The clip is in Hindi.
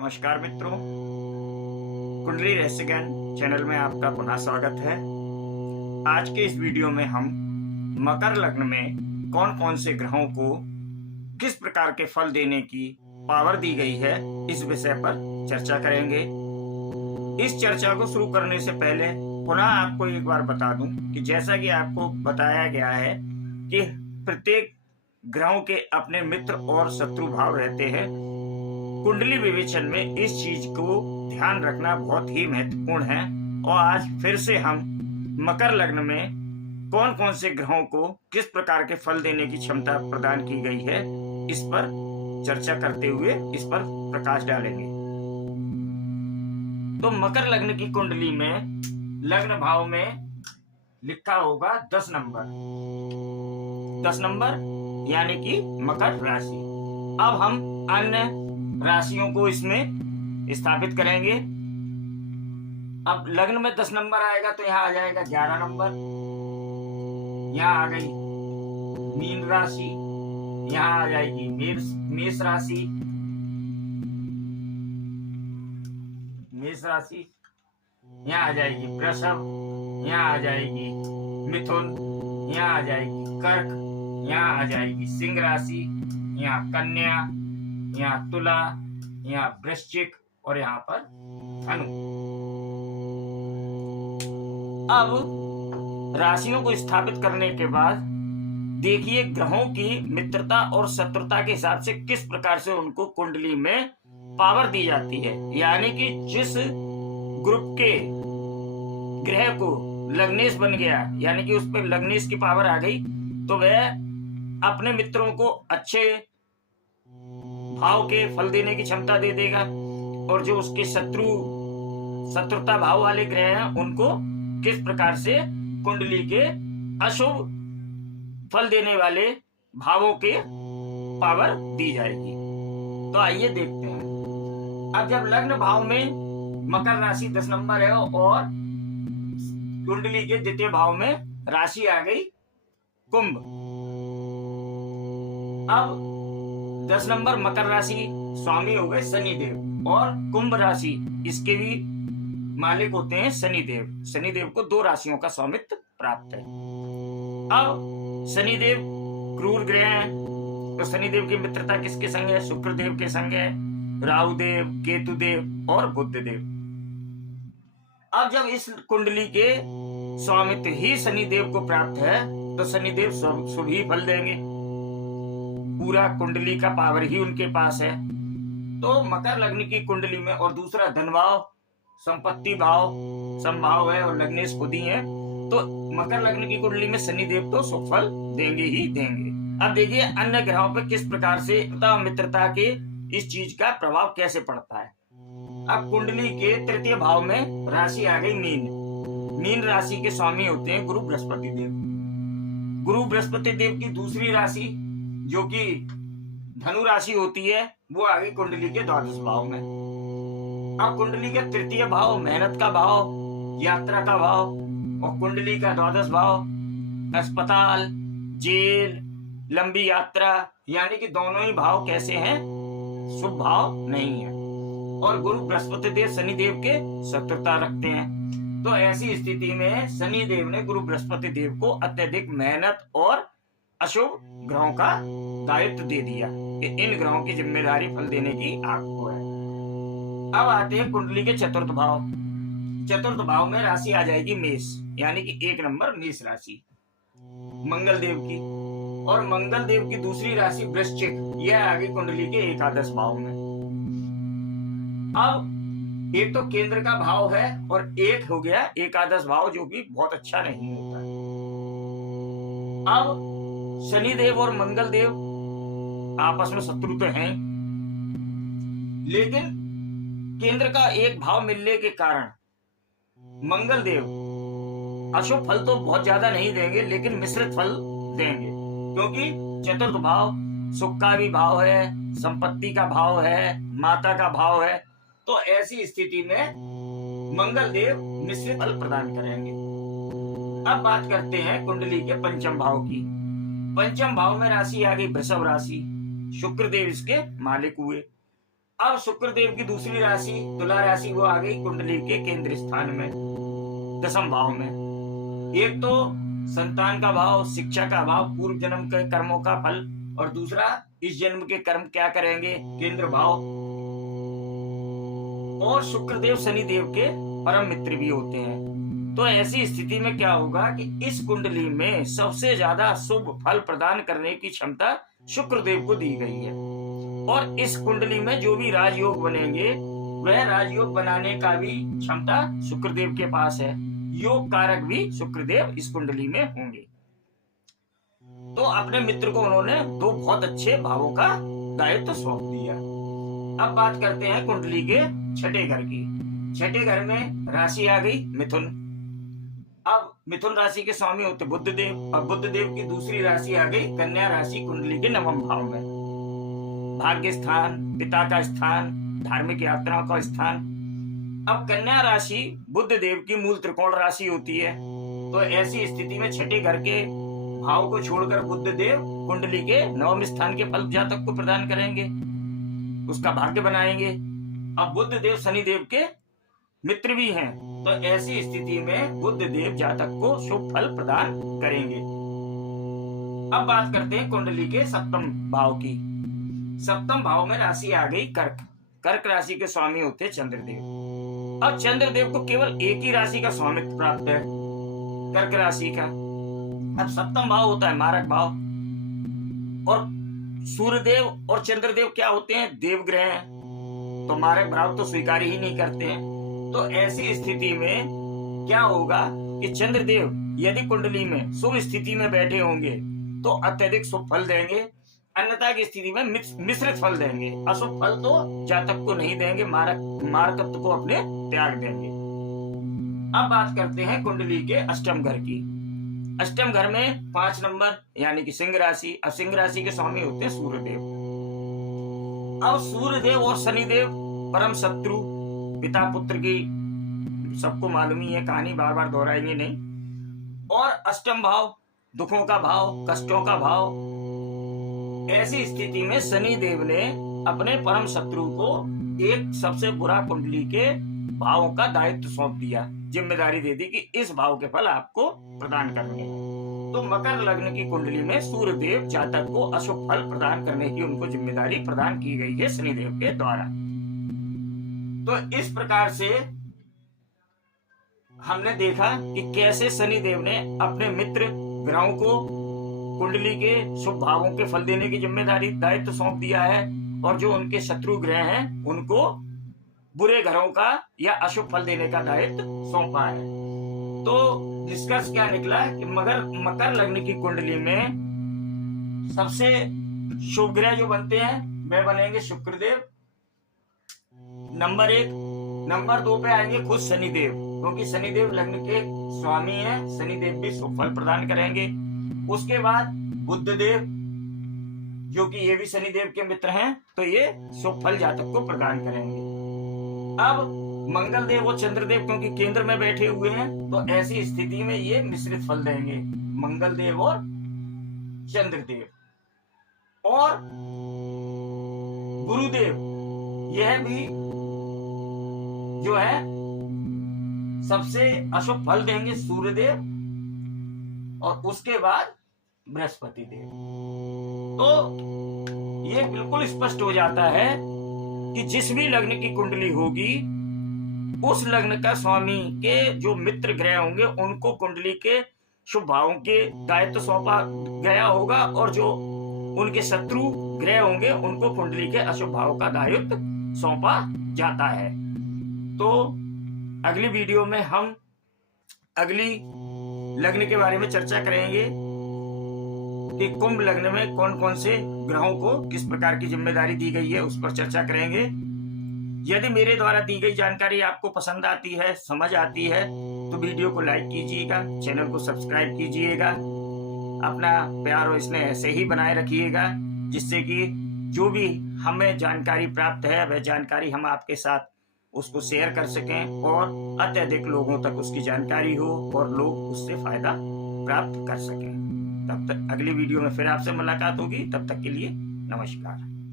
नमस्कार मित्रों, कुंडली रहस्य ज्ञान चैनल में आपका पुनः स्वागत है। आज के इस वीडियो में हम मकर लग्न में कौन कौन से ग्रहों को किस प्रकार के फल देने की पावर दी गई है, इस विषय पर चर्चा करेंगे। इस चर्चा को शुरू करने से पहले पुनः आपको एक बार बता दूं कि जैसा कि आपको बताया गया है कि प्रत्येक ग्रहों के अपने मित्र और शत्रु भाव रहते हैं। कुंडली विवेचन में इस चीज को ध्यान रखना बहुत ही महत्वपूर्ण है। और आज फिर से हम मकर लग्न में कौन कौन से ग्रहों को किस प्रकार के फल देने की क्षमता प्रदान की गई है, इस पर चर्चा करते हुए इस पर प्रकाश डालेंगे। तो मकर लग्न की कुंडली में लग्न भाव में लिखा होगा 10 नंबर, 10 नंबर यानी कि मकर राशि। अब हम अन्य राशियों को इसमें स्थापित करेंगे। अब लग्न में 10 नंबर आएगा तो यहाँ आ जाएगा 11 नंबर, यहाँ आ गई मीन राशि, यहाँ आ जाएगी मेष राशि, यहाँ आ जाएगी वृषभ, यहाँ आ जाएगी मिथुन, यहाँ आ जाएगी कर्क, यहाँ आ जाएगी सिंह राशि, यहाँ कन्या, यहाँ तुला, यहाँ वृश्चिक और यहाँ पर धनु। अब राशियों को स्थापित करने के बाद देखिए ग्रहों की मित्रता और शत्रुता के हिसाब से किस प्रकार से उनको कुंडली में पावर दी जाती है। यानी कि जिस ग्रुप के ग्रह को लग्नेश बन गया, यानी कि उस पर लग्नेश की पावर आ गई, तो वह अपने मित्रों को अच्छे भाव के फल देने की क्षमता दे देगा, और जो उसके शत्रुता भाव वाले ग्रह हैं उनको किस प्रकार से कुंडली के अशुभ फल देने वाले भावों के पावर दी जाएगी। तो आइए देखते हैं। अब जब लग्न भाव में मकर राशि 10 नंबर है और कुंडली के द्वितीय भाव में राशि आ गई कुंभ। अब 10 नंबर मकर राशि स्वामी हो गए शनिदेव, और कुंभ राशि इसके भी मालिक होते हैं शनिदेव। शनिदेव को 2 राशियों का स्वामित्व प्राप्त है। अब शनिदेव क्रूर ग्रह हैं, तो शनिदेव की मित्रता किसके संग है? शुक्रदेव के संग है, राहुदेव, केतुदेव और बुधदेव। अब जब इस कुंडली के स्वामित्व ही शनिदेव को प्राप्त है तो शनिदेव शुभ ही फल देंगे, पूरा कुंडली का पावर ही उनके पास है। तो मकर लग्न की कुंडली में, और दूसरा धन भाव, संपत्ति भाव, समभाव है और लग्नेश खुद ही है, तो मकर लग्न की कुंडली में शनिदेव तो सुफल देंगे ही देंगे। अब देखिए अन्य ग्रहों पर किस प्रकार से मित्रता के इस चीज का प्रभाव कैसे पड़ता है। अब कुंडली के तृतीय भाव में राशि आ गई मीन। मीन राशि के स्वामी होते हैं गुरु बृहस्पति देव। गुरु बृहस्पति देव की दूसरी राशि जो कि धनु राशि होती है, वो आ गई कुंडली के 12 भाव में। अब कुंडली के तृतीय भाव मेहनत का भाव, यात्रा का भाव, और कुंडली का 12 भाव अस्पताल, जेल, लंबी यात्रा, यानी कि दोनों ही भाव कैसे हैं? शुभ भाव नहीं है। और गुरु बृहस्पति देव शनिदेव के शत्रुता रखते हैं। तो ऐसी स्थिति में शनिदेव ने गुरु बृहस्पति देव को अत्यधिक मेहनत और अशुभ ग्रहों का दायित्व दे दिया कि इन ग्रहों की जिम्मेदारी फल देने की आपको है। अब आते हैं कुंडली के चतुर्थ भाव। चतुर्थ भाव में राशि आ जाएगी मेष, यानी कि 1 नंबर मेष राशि मंगल देव की, और मंगल देव की दूसरी राशि वृश्चिक, यह आ गई कुंडली के एकादश भाव में। अब एक तो केंद्र का भाव है और एक हो गया एकादश भाव, जो भी बहुत अच्छा नहीं होता। अब शनिदेव और मंगल देव आपस में शत्रु तो हैं, लेकिन केंद्र का एक भाव मिलने के कारण मंगल देव अशुभ फल तो बहुत ज्यादा नहीं देंगे, लेकिन मिश्रित फल देंगे, क्योंकि चतुर्थ भाव सुख का भी भाव है, संपत्ति का भाव है, माता का भाव है। तो ऐसी स्थिति में मंगल देव मिश्रित फल प्रदान करेंगे। अब बात करते हैं कुंडली के पंचम भाव की। पंचम भाव में राशि आ गई वृषभ राशि, शुक्रदेव इसके मालिक हुए। अब शुक्रदेव की दूसरी राशि तुला राशि वो आ गई कुंडली के केंद्र स्थान में, दशम भाव में। एक तो संतान का भाव, शिक्षा का भाव, पूर्व जन्म के कर्मों का फल, और दूसरा इस जन्म के कर्म क्या करेंगे, केंद्र भाव। और शुक्रदेव शनिदेव के परम मित्र भी होते हैं। तो ऐसी स्थिति में क्या होगा कि इस कुंडली में सबसे ज्यादा शुभ फल प्रदान करने की क्षमता शुक्रदेव को दी गई है। और इस कुंडली में जो भी राजयोग बनेंगे वह राजयोग बनाने का भी क्षमता शुक्रदेव के पास है। योग कारक भी शुक्रदेव इस कुंडली में होंगे। तो अपने मित्र को उन्होंने 2 बहुत अच्छे भावों का दायित्व सौंप दिया। अब बात करते हैं कुंडली के छठे घर की। छठे घर में राशि आ गई मिथुन। अब मिथुन राशि के स्वामी होते बुध देव, और बुध देव की दूसरी राशि आ गई कन्या राशि कुंडली के 9वें भाव में। भाग्य स्थान, पिता का स्थान, धार्मिक यात्राओं का स्थान। अब कन्या राशि बुध देव की मूल त्रिकोण राशि होती है। तो ऐसी स्थिति में छठे घर के भाव को छोड़कर बुध देव कुंडली के 9वें स्थान के फल जातक को प्रदान करेंगे, उसका भाग्य बनाएंगे। अब बुध देव शनि देव के मित्र भी हैं। तो ऐसी स्थिति में बुध देव जातक को शुभ फल प्रदान करेंगे। अब बात करते हैं कुंडली के 7वें भाव की। 7वें भाव में राशि आ गई कर्क। कर्क राशि के स्वामी होते चंद्रदेव। अब चंद्रदेव को केवल एक ही राशि का स्वामित्व प्राप्त है, कर्क राशि का। अब 7वां भाव होता है मारक भाव, और सूर्यदेव और चंद्रदेव क्या होते हैं, देवग्रह हैं। तो मारक भाव तो स्वीकार ही नहीं करते हैं। तो ऐसी स्थिति में क्या होगा कि चंद्रदेव यदि कुंडली में शुभ स्थिति में बैठे होंगे तो अत्यधिक शुभ फल देंगे, अन्यथा की स्थिति में मिश्रित फल देंगे। अशुभ फल तो जातक को नहीं देंगे, मारकत्व को अपने त्याग देंगे। अब बात करते हैं कुंडली के अष्टम घर की। अष्टम घर में 5 नंबर यानी कि सिंह राशि। अब सिंह राशि के स्वामी होते हैं सूर्यदेव। अब सूर्यदेव और शनिदेव परम शत्रु, पिता पुत्र की सबको मालूम ही है कहानी, बार बार दोहराएंगे नहीं। और अष्टम भाव दुखों का भाव, कष्टों का भाव। ऐसी स्थिति में शनिदेव ने अपने परम शत्रु को एक सबसे बुरा कुंडली के भावों का दायित्व सौंप दिया, जिम्मेदारी दे दी कि इस भाव के फल आपको प्रदान करने हैं। तो मकर लग्न की कुंडली में सूर्यदेव जातक को अशुभ फल प्रदान करने की उनको जिम्मेदारी प्रदान की गई है शनिदेव के द्वारा। तो इस प्रकार से हमने देखा कि कैसे शनिदेव ने अपने मित्र ग्रहों को कुंडली के शुभ भावों के फल देने की जिम्मेदारी दायित्व सौंप दिया है, और जो उनके शत्रु ग्रह हैं उनको बुरे घरों का या अशुभ फल देने का दायित्व सौंपा है। तो निष्कर्ष क्या निकला कि मकर लग्न की कुंडली में सबसे शुभ ग्रह जो बनते हैं वे बनेंगे शुक्रदेव नंबर 1। नंबर 2 पे आएंगे खुद शनिदेव, क्योंकि शनिदेव लग्न के स्वामी हैं। शनिदेव भी शुभ फल प्रदान करेंगे। उसके बाद बुधदेव, जो कि ये भी शनिदेव के मित्र हैं, तो ये शुभ फल जातक को प्रदान करेंगे। अब मंगल देव और चंद्रदेव क्योंकि केंद्र में बैठे हुए हैं, तो ऐसी स्थिति में ये मिश्रित फल देंगे, मंगल देव और चंद्रदेव। और गुरुदेव यह भी जो है सबसे अशुभ फल देंगे सूर्यदेव, और उसके बाद बृहस्पति देव। तो ये बिल्कुल स्पष्ट हो जाता है कि जिस भी लग्न की कुंडली होगी उस लग्न का स्वामी के जो मित्र ग्रह होंगे उनको कुंडली के शुभ भावों के दायित्व सौंपा गया होगा, और जो उनके शत्रु ग्रह होंगे उनको कुंडली के अशुभ भाव का दायित्व सौंपा जाता है। तो अगली वीडियो में हम अगली लग्न के बारे में चर्चा करेंगे कि कुंभ लग्न में कौन कौन से ग्रहों को किस प्रकार की जिम्मेदारी दी गई है, उस पर चर्चा करेंगे। यदि मेरे द्वारा दी गई जानकारी आपको पसंद आती है, समझ आती है, तो वीडियो को लाइक कीजिएगा, चैनल को सब्सक्राइब कीजिएगा, अपना प्यार और स्नेह ऐसे ही बनाए रखिएगा, जिससे कि जो भी हमें जानकारी प्राप्त है वह जानकारी हम आपके साथ उसको शेयर कर सकें और अत्यधिक लोगों तक उसकी जानकारी हो और लोग उससे फायदा प्राप्त कर सकें। तब तक अगली वीडियो में फिर आपसे मुलाकात होगी। तब तक के लिए नमस्कार।